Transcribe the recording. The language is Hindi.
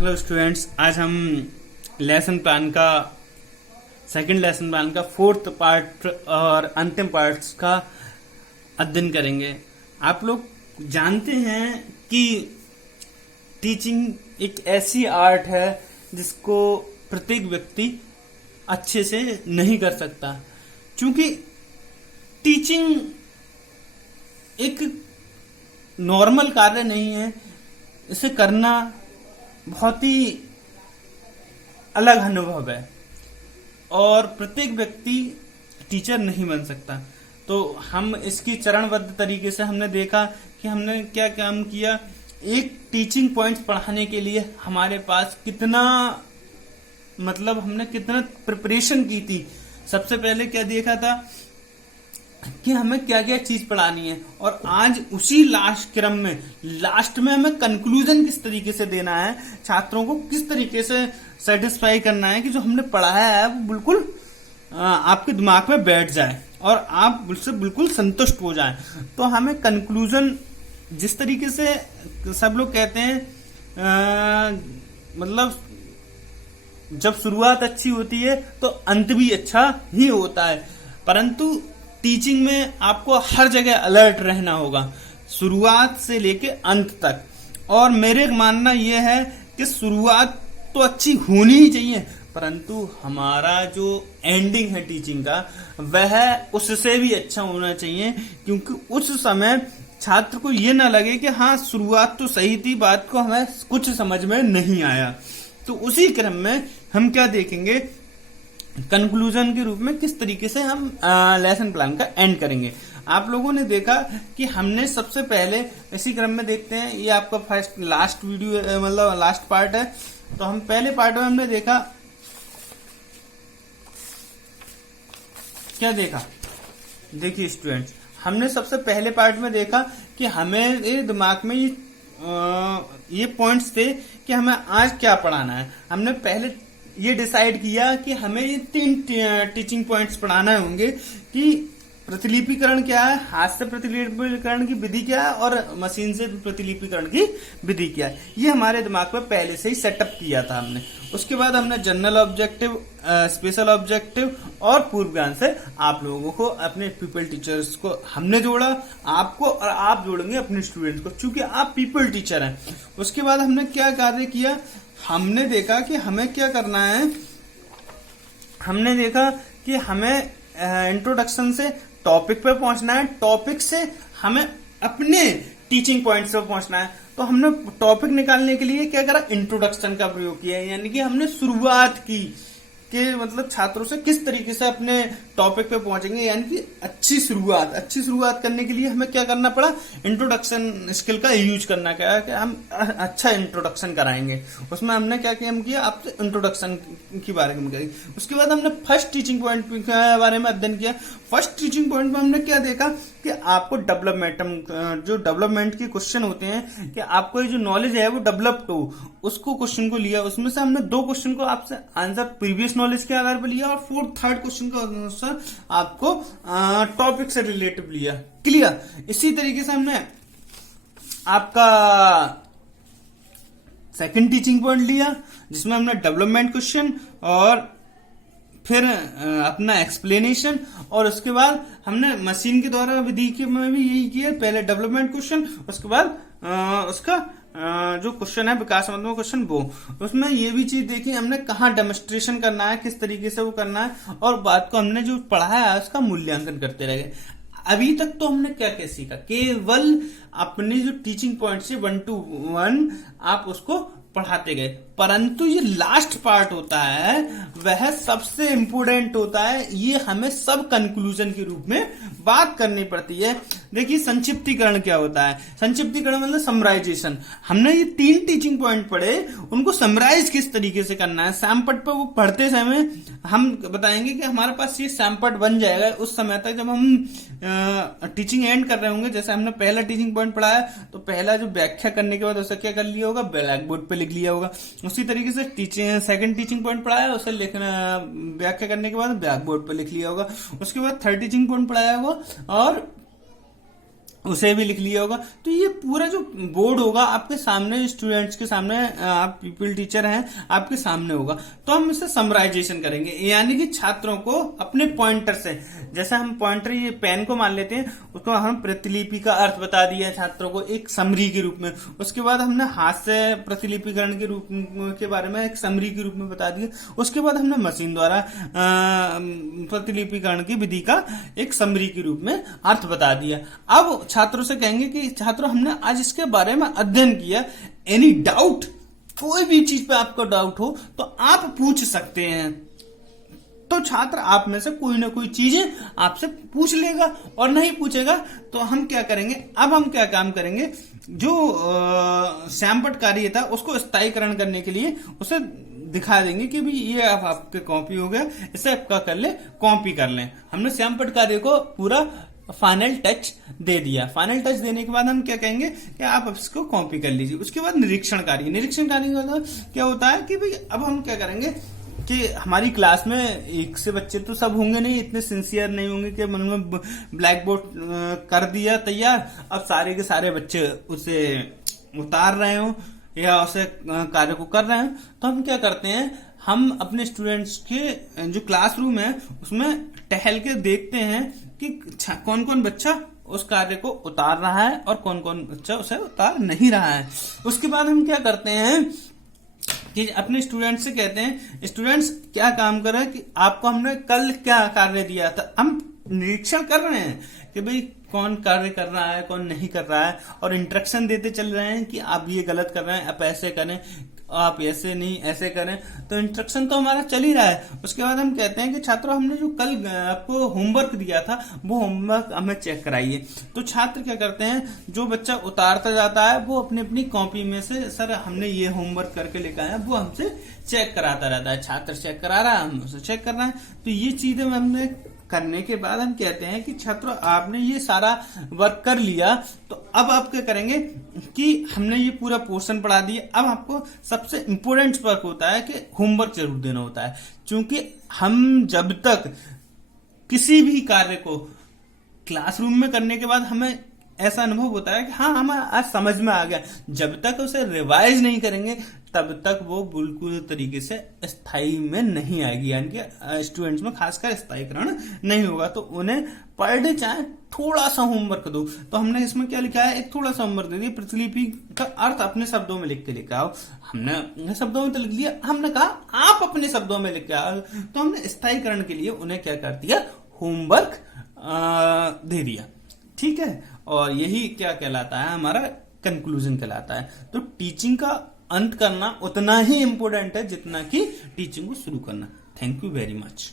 हेलो स्टूडेंट्स, आज हम लेसन प्लान का सेकंड लेसन प्लान का फोर्थ पार्ट और अंतिम पार्ट्स का अध्ययन करेंगे। आप लोग जानते हैं कि टीचिंग एक ऐसी आर्ट है जिसको प्रत्येक व्यक्ति अच्छे से नहीं कर सकता, क्योंकि टीचिंग एक नॉर्मल कार्य नहीं है। इसे करना बहुत ही अलग अनुभव है और प्रत्येक व्यक्ति टीचर नहीं बन सकता। तो हम इसकी चरणबद्ध तरीके से हमने देखा कि हमने क्या काम किया। एक टीचिंग पॉइंट्स पढ़ाने के लिए हमारे पास कितना हमने कितना प्रिपरेशन की थी। सबसे पहले क्या देखा था कि हमें क्या क्या चीज पढ़ानी है, और आज उसी लास्ट में हमें कंक्लूजन किस तरीके से देना है, छात्रों को किस तरीके से सेटिस्फाई करना है कि जो हमने पढ़ाया है वो बिल्कुल आपके दिमाग में बैठ जाए और आप उससे बिल्कुल संतुष्ट हो जाए। तो हमें कंक्लूजन जिस तरीके से सब लोग कहते हैं, जब शुरुआत अच्छी होती है तो अंत भी अच्छा ही होता है। परंतु टीचिंग में आपको हर जगह अलर्ट रहना होगा, शुरुआत से लेके अंत तक। और मेरे मानना यह है कि शुरुआत तो अच्छी होनी ही चाहिए, परंतु हमारा जो एंडिंग है टीचिंग का वह उससे भी अच्छा होना चाहिए, क्योंकि उस समय छात्र को ये ना लगे कि हाँ शुरुआत तो सही थी, बात को हमें कुछ समझ में नहीं आया। तो उसी क्रम में हम क्या देखेंगे, कंक्लूजन के रूप में किस तरीके से हम लेसन प्लान का एंड करेंगे। आप लोगों ने देखा कि हमने सबसे पहले इसी क्रम में देखते हैं, ये आपका लास्ट वीडियो लास्ट पार्ट है। तो हम पहले पार्ट में हमने देखा, क्या देखा, देखिए स्टूडेंट्स, हमने सबसे पहले पार्ट में देखा कि हमें दिमाग में ये पॉइंट्स थे कि हमें आज क्या पढ़ाना है। हमने पहले ये डिसाइड किया कि हमें ये 3 टीचिंग पॉइंट्स पढ़ाना होंगे कि प्रतिलिपिकरण क्या है, हाथ से प्रतिलिपिकरण की विधि क्या है और मशीन से प्रतिलिपिकरण की विधि क्या है। ये हमारे दिमाग में पहले से ही सेटअप किया था हमने। उसके बाद हमने जनरल ऑब्जेक्टिव, स्पेशल ऑब्जेक्टिव और पूर्व ज्ञान से आप लोगों को, अपने पीपल टीचर्स को हमने जोड़ा, आपको, और आप जोड़ेंगे अपने स्टूडेंट्स को, क्योंकि आप पीपल टीचर हैं। उसके बाद हमने क्या कार्य किया, हमने देखा कि हमें क्या करना है। हमने देखा कि हमें इंट्रोडक्शन से टॉपिक पे पहुंचना है, टॉपिक से हमें अपने टीचिंग पॉइंट्स पे पहुंचना है। तो हमने टॉपिक निकालने के लिए क्या करा, इंट्रोडक्शन का प्रयोग किया, यानी कि हमने शुरुआत की कि छात्रों से किस तरीके से अपने टॉपिक पे पहुंचेंगे, यानी कि अच्छी शुरुआत करने के लिए हमें क्या करना पड़ा, इंट्रोडक्शन स्किल का यूज करना। क्या है कि हम अच्छा इंट्रोडक्शन कराएंगे। उसमें हमने क्या किया, आपसे इंट्रोडक्शन के बारे में करी। उसके बाद हमने फर्स्ट टीचिंग पॉइंट के बारे में अध्ययन किया। फर्स्ट टीचिंग पॉइंट में हमने क्या देखा कि आपको डेवलपमेंट के क्वेश्चन होते हैं कि आपको जो नॉलेज है वो डेवलप हो, उसको क्वेश्चन को लिया। उसमें से हमने 2 क्वेश्चन को आपसे आंसर प्रीवियस नॉलेज के आधार पर लिया और थर्ड क्वेश्चन का आंसर आपको टॉपिक से रिलेटिव लिया। क्लियर। इसी तरीके से हमने आपका सेकंड टीचिंग पॉइंट लिया, जिसमें हमने डेवलपमेंट क्वेश्चन और फिर अपना एक्सप्लेनेशन, और उसके बाद हमने मशीन के द्वारा विधि के में भी यही किया, पहले डेवलपमेंट क्वेश्चन, उसके बाद उसका जो क्वेश्चन है विकासात्मक क्वेश्चन वो। उसमें ये भी चीज देखी हमने कहाँ डेमोन्स्ट्रेशन करना है, किस तरीके से वो करना है, और बात को हमने जो पढ़ाया है उसका मूल्यांकन करते रह गए। अभी तक तो हमने क्या क्या सीखा, केवल अपने जो टीचिंग पॉइंट से 1 to 1 आप उसको पढ़ाते गए, परंतु ये लास्ट पार्ट होता है वह सबसे इंपोर्टेंट होता है। ये हमें सब कंक्लूजन के रूप में बात करनी पड़ती है। देखिए संक्षिप्तीकरण क्या होता है, संक्षिप्तीकरण समराइजेशन। हमने ये 3 टीचिंग पॉइंट पढ़े, उनको समराइज किस तरीके से करना है। सैमपट पे वो पढ़ते समय हम बताएंगे कि हमारे पास ये सैमपट बन जाएगा उस समय तक जब हम टीचिंग एंड कर रहे होंगे। जैसे हमने पहला टीचिंग पॉइंट पढ़ाया तो पहला जो व्याख्या करने के बाद उसे क्या कर लिया होगा, ब्लैक बोर्ड पे लिख लिया होगा। उसी तरीके से सेकंड टीचिंग पॉइंट पढ़ाया, उसे लिखना व्याख्या करने के बाद ब्लैक बोर्ड पर लिख लिया होगा। उसके बाद थर्ड टीचिंग पॉइंट पढ़ाया होगा और उसे भी लिख लिया होगा। तो ये पूरा जो बोर्ड होगा आपके सामने, स्टूडेंट्स के सामने, आप पीपल टीचर हैं आपके सामने होगा। तो हम इसे समराइजेशन करेंगे, यानी कि छात्रों को अपने पॉइंटर से, जैसे हम पॉइंटर ये पेन को मान लेते हैं, उसको हम प्रतिलिपि का अर्थ बता दिया छात्रों को एक समरी के रूप में। उसके बाद हमने हाथ से प्रतिलिपिकरण के रूप के बारे में एक समरी के रूप में बता दिया। उसके बाद हमने मशीन द्वारा प्रतिलिपिकरण की विधि का एक समरी के रूप में अर्थ बता दिया। अब छात्रों से कहेंगे कि छात्रों हमने आज इसके बारे में अध्ययन किया, एनी डाउट, कोई भी चीज पे आपको डाउट हो तो आप पूछ सकते हैं। तो छात्र आप में से कोई ना कोई चीजें आपसे पूछ लेगा, और नहीं पूछेगा तो हम क्या करेंगे, अब हम क्या काम करेंगे, जो सैमपट कार्य था उसको स्थायीकरण करने के लिए उसे दिखा देंगे कि भी ये अब आपके कॉपी हो गया, इसे आपका कर ले, कॉपी कर लें। हमने सैमपट कार्य को पूरा फाइनल टच दे दिया। फाइनल टच देने के बाद हम क्या कहेंगे कि आप इसको कॉपी कर लीजिए। उसके बाद निरीक्षण कार्य, निरीक्षण कार्य का क्या होता है कि भाई अब हम क्या करेंगे कि हमारी क्लास में एक से बच्चे तो सब होंगे नहीं, इतने सिंसियर नहीं होंगे कि मन में ब्लैक बोर्ड कर दिया तैयार, अब सारे के सारे बच्चे उसे उतार रहे हो या उसे कार्य को कर रहे हैं। तो हम क्या करते हैं, हम अपने स्टूडेंट्स के जो क्लासरूम है उसमें टहल के देखते हैं कि कौन कौन बच्चा उस कार्य को उतार रहा है और कौन कौन बच्चा उसे उतार नहीं रहा है। उसके बाद हम क्या करते हैं कि अपने स्टूडेंट्स से कहते हैं, स्टूडेंट्स क्या काम कर रहे हैं कि आपको हमने कल क्या कार्य दिया था, हम निरीक्षण कर रहे हैं कि भाई कौन कार्य कर रहा है कौन नहीं कर रहा है, और इंस्ट्रक्शन देते चल रहे हैं कि आप ये गलत कर रहे हैं, आप ऐसे करें, आप ऐसे नहीं ऐसे करें। तो इंस्ट्रक्शन तो हमारा चल ही रहा है। उसके बाद हम कहते हैं कि छात्रों हमने जो कल आपको होमवर्क दिया था वो होमवर्क हमें चेक कराइए। तो छात्र क्या करते हैं, जो बच्चा उतारता जाता है वो अपनी अपनी कॉपी में से, सर हमने ये होमवर्क करके लेकर आया, वो हमसे चेक कराता रहता है। छात्र चेक करा रहा है, हम उसे चेक कर रहे हैं। तो ये चीजें हमने करने के बाद हम कहते हैं कि छात्रों आपने ये सारा वर्क कर लिया, तो अब आप क्या करेंगे कि हमने ये पूरा पोर्शन पढ़ा दिया, अब आपको सबसे इंपोर्टेंट वर्क होता है कि होमवर्क जरूर देना होता है। क्योंकि हम जब तक किसी भी कार्य को क्लासरूम में करने के बाद हमें ऐसा अनुभव होता है कि हाँ हमें आज समझ में आ गया, जब तक उसे रिवाइज नहीं करेंगे तब तक वो बिल्कुल तरीके से स्थायी में नहीं आएगी, यानी कि स्टूडेंट्स में खासकर स्थायीकरण नहीं होगा। तो उन्हें पर डे चाहे थोड़ा सा होमवर्क दो। तो हमने इसमें क्या लिखा है, एक थोड़ा सा होमवर्क दे दिया, प्रतिलिपि का अर्थ अपने शब्दों में लिख के लेकर आओ। हमने शब्दों में तो लिख लिया, हमने कहा आप अपने शब्दों में लिख के आओ। तो हमने स्थायीकरण के लिए उन्हें क्या कर दिया, होमवर्क दे दिया, ठीक है। और यही क्या कहलाता है, हमारा कंक्लूजन कहलाता है। तो टीचिंग का अंत करना उतना ही इंपॉर्टेंट है जितना कि टीचिंग को शुरू करना। Thank you very much.